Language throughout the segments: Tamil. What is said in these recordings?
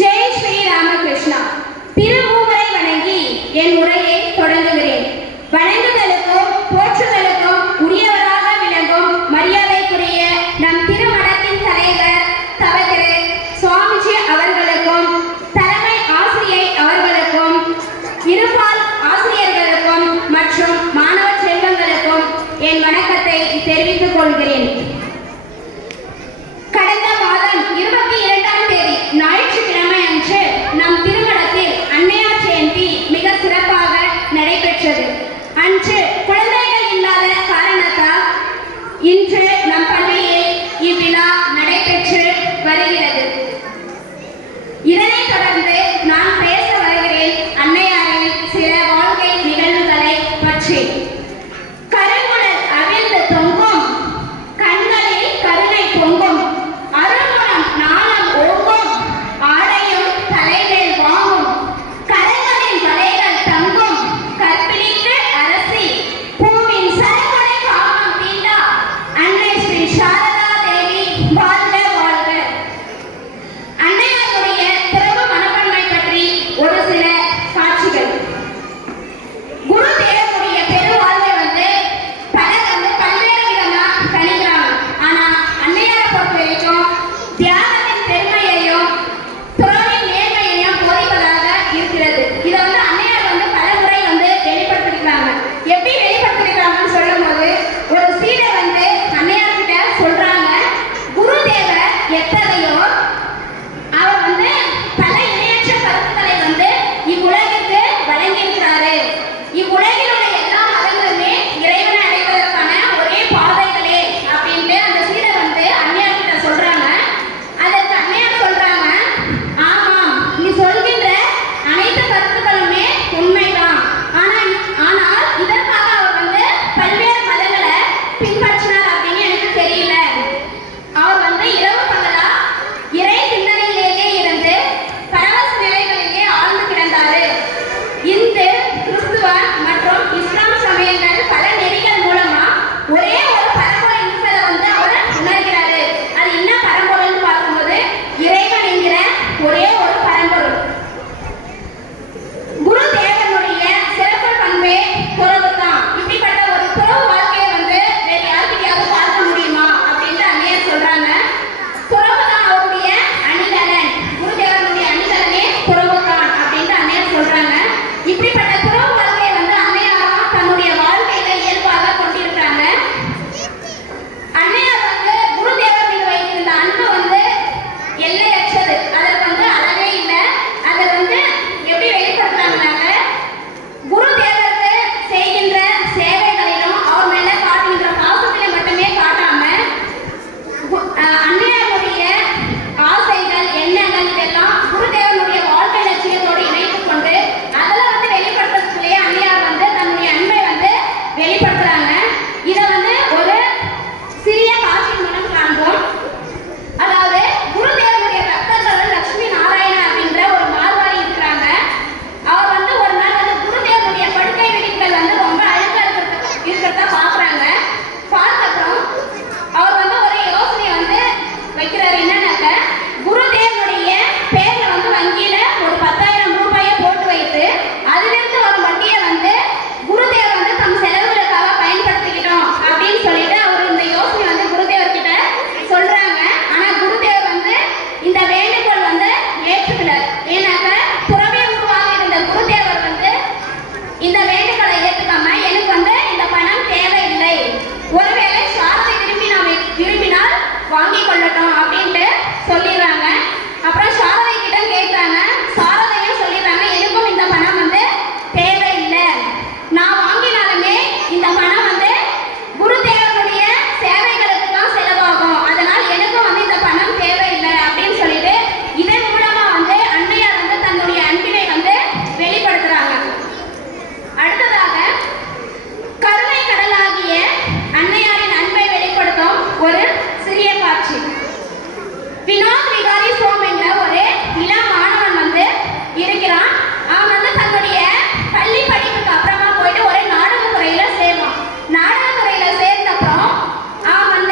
ஜெய் ஸ்ரீ ராமகிருஷ்ணா. திருமூவரை வணங்கி என் உரையை தொடங்குகிறேன். வணங்குதலுக்கும் போற்றுதலுக்கும் உரியவராக விளங்கும் மரியாதைக்குரிய நம் திருமணத்தின் தலைவர் தவதிரு சுவாமிஜி அவர்களுக்கும், தலைமை ஆசிரியை அவர்களுக்கும், இருபால் ஆசிரியர்களுக்கும் மற்றும் மாணவ செல்வங்களுக்கும் என் வணக்கத்தை தெரிவித்துக் கொள்கிறேன். கடந்த மாதம் 22ஆம் தேதி ஞாயிற்றுக்கிழமை அன்று நம் திருமணத்தில் அன்னையார் ஜெயந்தி மிக சிறப்பாக நடைபெற்றது. அன்று குழந்தைகள் இல்லாத காரணத்தால் இன்று நம் பள்ளியில் இவ்விழா நடைபெற்று வருகிறது. இதனைத் தொடர்ந்து நான் பேச வருகிறேன் அன்னையாரின் சில வாழ்க்கை நிகழ்வுகளை பற்றி. கருங்குழல் அவிழ்ந்து தொங்கும், கண்களில் கருணை பொங்கும், அருள்முகம் நாளம் ஓங்கும், ஆடையும் தலைமேல் வாங்கும், கரங்களில் வளைகள் தங்கும், கற்பிணிக்கு அரசி, பூவின் சரக்குடை காமம் தீண்டா அன்னை ஸ்ரீ சாரதா தேவி வாழ்க வாழ்க. அன்னையாருடைய பிறப்பு மனப்பான்மை பற்றி ஒரு சில காட்சிகள். குரு தேவனுடைய பெருவாழ்வை பல்வேறு விதமா கணிக்கிறாங்க. ஆனா அன்னையாரை பொறுத்த வரைக்கும் தியாகத்தின் பெருமையையும் துறவின் நேர்மையையும் போதிப்பதாக இருக்கிறது. இதை அன்னையார் பல முறை வெளிப்படுத்திருக்கிறாங்க. எப்படி வெளிப்படுத்திருக்கிறாங்கன்னு சொல்லும் போது ஒரு சீடர் அன்னையார் கிட்ட சொல்றாங்க, குருதேவர் எத்தனையோ அவர் பல இணையற்ற கருத்துக்களை இவ்வுலகிற்கு வழங்கியிருக்கிறாரு. இவ்வுலகில் உள்ள எல்லா மதங்களுமே இறைவனை அடைவதற்கான ஒரே பாதைகளே அப்படின்ட்டு அந்த சீடர் அன்னையார் கிட்ட சொல்றாங்க. அதற்கு அன்னையார் சொல்றாங்க, ஆமாம், நீ சொல்கின்ற அனைத்து கருத்துக்களுமே உண்மைதான். ஆனால் இதற்காக அவர் பல்வேறு மதங்களை பின்பற்றினார் அப்படின்னு எனக்கு தெரியல. அவர் இரவு பகலா இறை சிந்தனையிலேயே இருந்து பரவச நிலைகளிலேயே ஆழ்ந்து கிடந்தாரு. இந்து, கிறிஸ்துவ மற்றும் இஸ்லாம் சமயங்கள் பல நெறிகள் மூலமா ஒரே ஒரு பரம்பொருள் இருப்பதை அவர் உணர்கிறாரு. அது என்ன பரம்பொருள்னு பார்க்கும்போது இறைவன் என்கிற ஒரே ஒரு பரம்பொருள். குரு தேவனுடைய சிறப்பு பண்பே துறவு தான். இப்படிப்பட்ட ஒரு துறவு வாழ்க்கையை வேற யாருக்கிட்டையாவது பார்க்க முடியுமா அப்படின்ட்டு அன்னையார் சொல்றாங்க. துறவு தான் அவருடைய அணிகலன். குருதேவனுடைய அணிகலனே துறவு தான் அப்படின்ட்டு அன்னையார் சொல்றாங்க. இப்படிப்பட்ட துறவு வாழ்க்கையை அன்னையாரா தன்னுடைய வாழ்க்கையில இயல்பாக கொண்டிருக்கிறாங்க. அன்னையார் குருதேவர் மீது வைத்திருந்த அன்பு எல்லையற்றது. அதற்கு அளவே இல்லை. அதை எப்படி வெளிப்படுத்துறாங்கன்னாங்க, குருதேவருக்கு செய்கின்ற சேவைகளிலும் அவர் மேல காட்டுகின்ற பாசத்திலே மட்டுமே காட்டாம அன்னையாருடைய ஆசைகள், எண்ணங்கள் இதெல்லாம் குருதேவனுடைய வாழ்க்கை லட்சியத்தோடு இணைத்துக் கொண்டு அதில் வெளிப்படுத்துறதுலேயே அன்னையார் தன்னுடைய அன்பை வெளிப்படுத்துறாங்க. இதை ஒரு சிறிய காட்சி மூலம் காண்போம். அதாவது குருதேவனுடைய பக்தர்கள் லட்சுமி நாராயணன் அப்படின்ற ஒரு மார்வாடி இருக்கிறாங்க. அவர் ஒரு நாள் குருதேவனுடைய படுக்கை விரிப்புகள் ரொம்ப அழுக்கா இருக்கிறத பாக்குறாங்க. பார்த்தப்புறம் அவர் ஒரு யோசனை வைக்கிறாரு. என்னன்னாக்க, குருதேவனுடைய பேர்ல வங்கியில ஒரு 10,000 ரூபாயை போட்டு வைத்து அதிலிருந்து வரும் வட்டியை குருதேவர் தம் செலவுகளுக்காக பயன்படுத்திக்கிட்டோம் அப்படின்னு சொல்லிட்டு அவர் இந்த யோசனை குருதேவர் கிட்ட சொல்றாங்க. ஆனா குருதேவர் இந்த வேண்டுகோள் ஏற்றுக்கல. ஏன்னாக்க துறவே உருவாக இருந்த குருதேவர் இந்த வேண்டுகோளை ஏற்றுக்காம எனக்கு இந்த பணம் தேவையில்லை, ஒருவேளை சாரதை விரும்பினால் வாங்கிக் கொள்ளட்டும் அப்படின்ட்டு சொல்லிடுறாங்க. அப்புறம் சாரதை கிட்ட கேட்கிறாங்க. சாரதையும் சொல்லிடுறாங்க, எனக்கும் இந்த பணம் தேவையில்லை, நான் வாங்கினாலுமே இந்த பணம் குருதேவனுடைய சேவைகளுக்கு தான் செலவாகும், அதனால் எனக்கும் இந்த பணம் தேவையில்லை அப்படின்னு சொல்லிட்டு இதன் மூலமா அன்னையார் தன்னுடைய அன்பினை வெளிப்படுத்துறாங்க. அடுத்ததாக கருணை கடலாகிய அன்னையாரின் அன்பை வெளிப்படுத்தும் ஒரு சிறிய காட்சி. வினோத் விகாரி சோம் என்ற ஒரு இளம் மாணவன் இருக்கிறான். அவன் தன்னுடைய பள்ளி படிப்புக்கு அப்புறமா போயிட்டு ஒரு நாடகத்துறையில சேர்வான். நாடகத்துறையில சேர்ந்தப்புறம் அவன்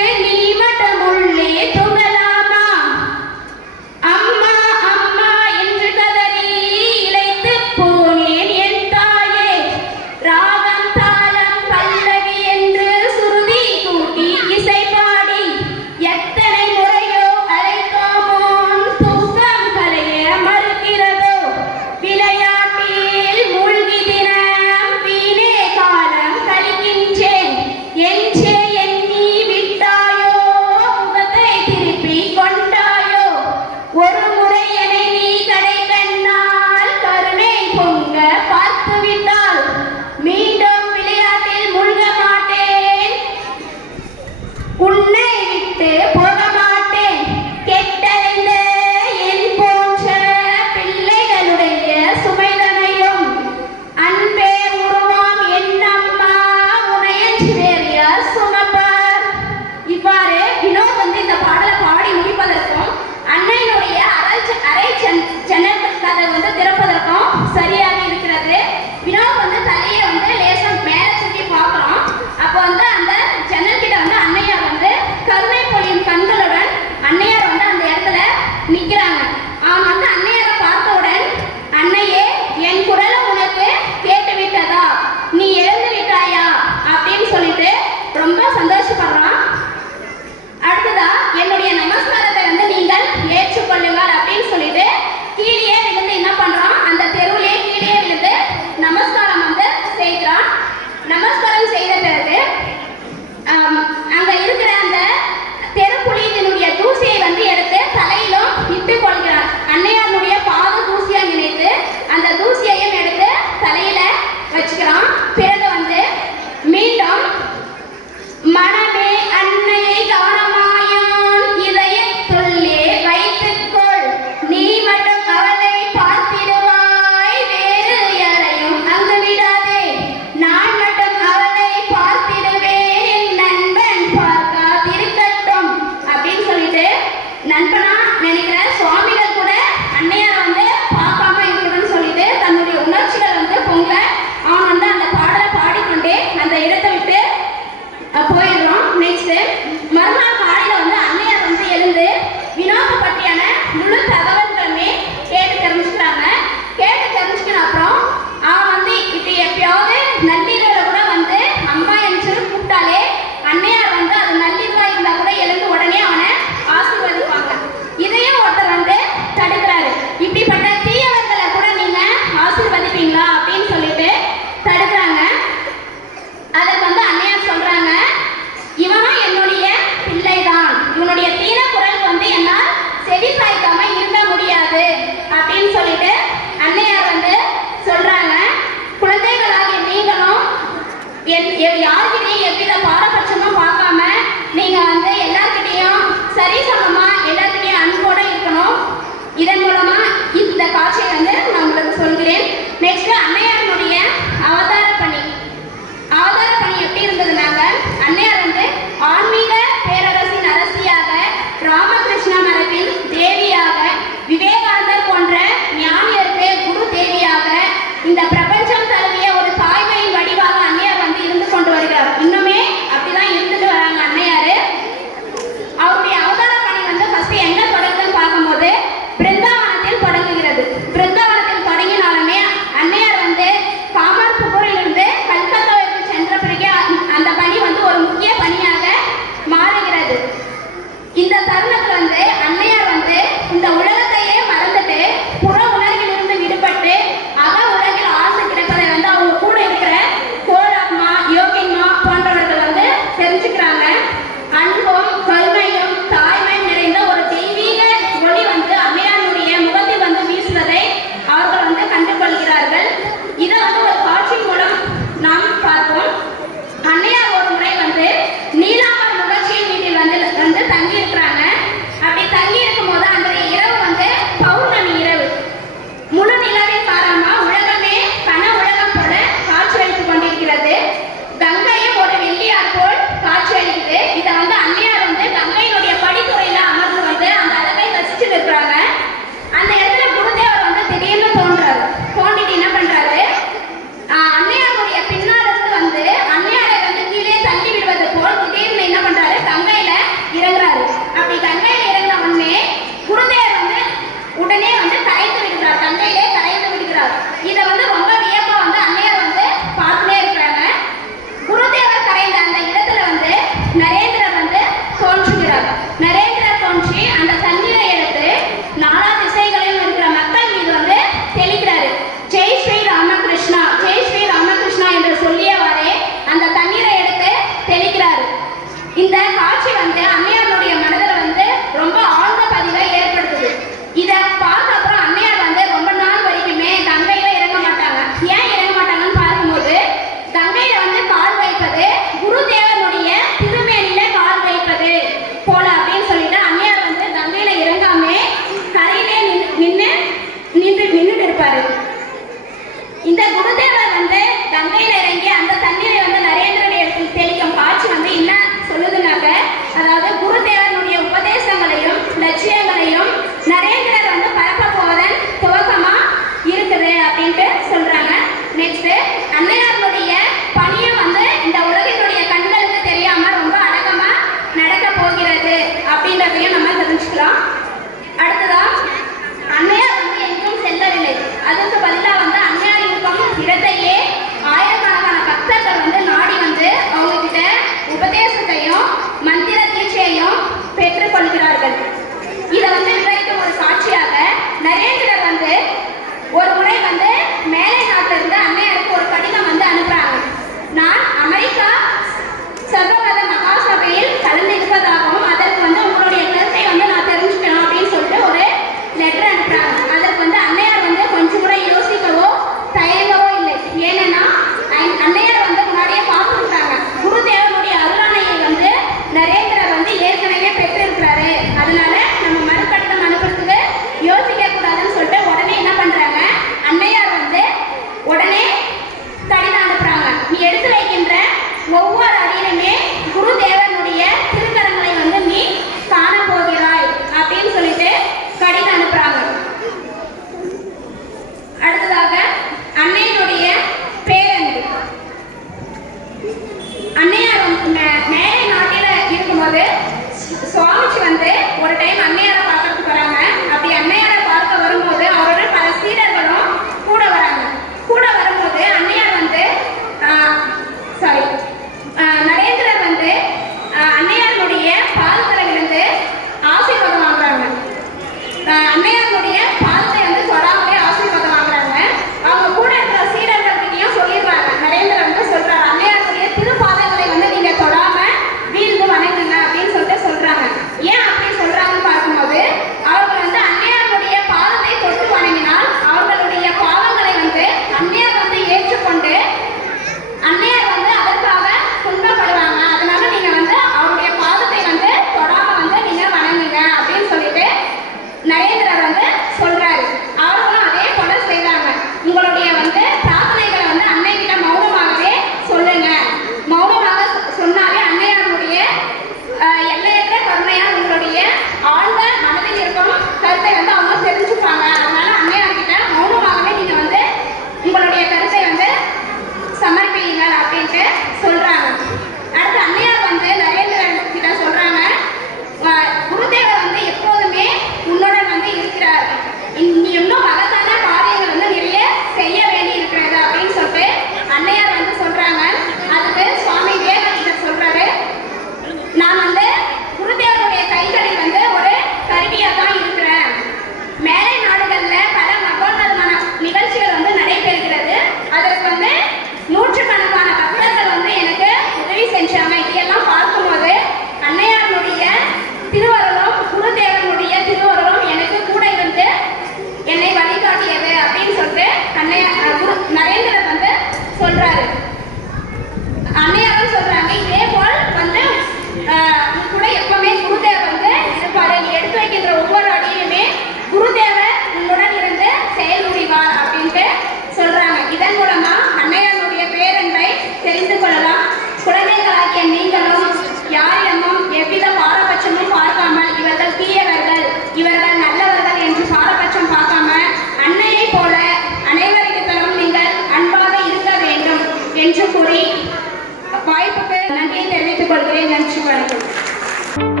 வணக்கம்.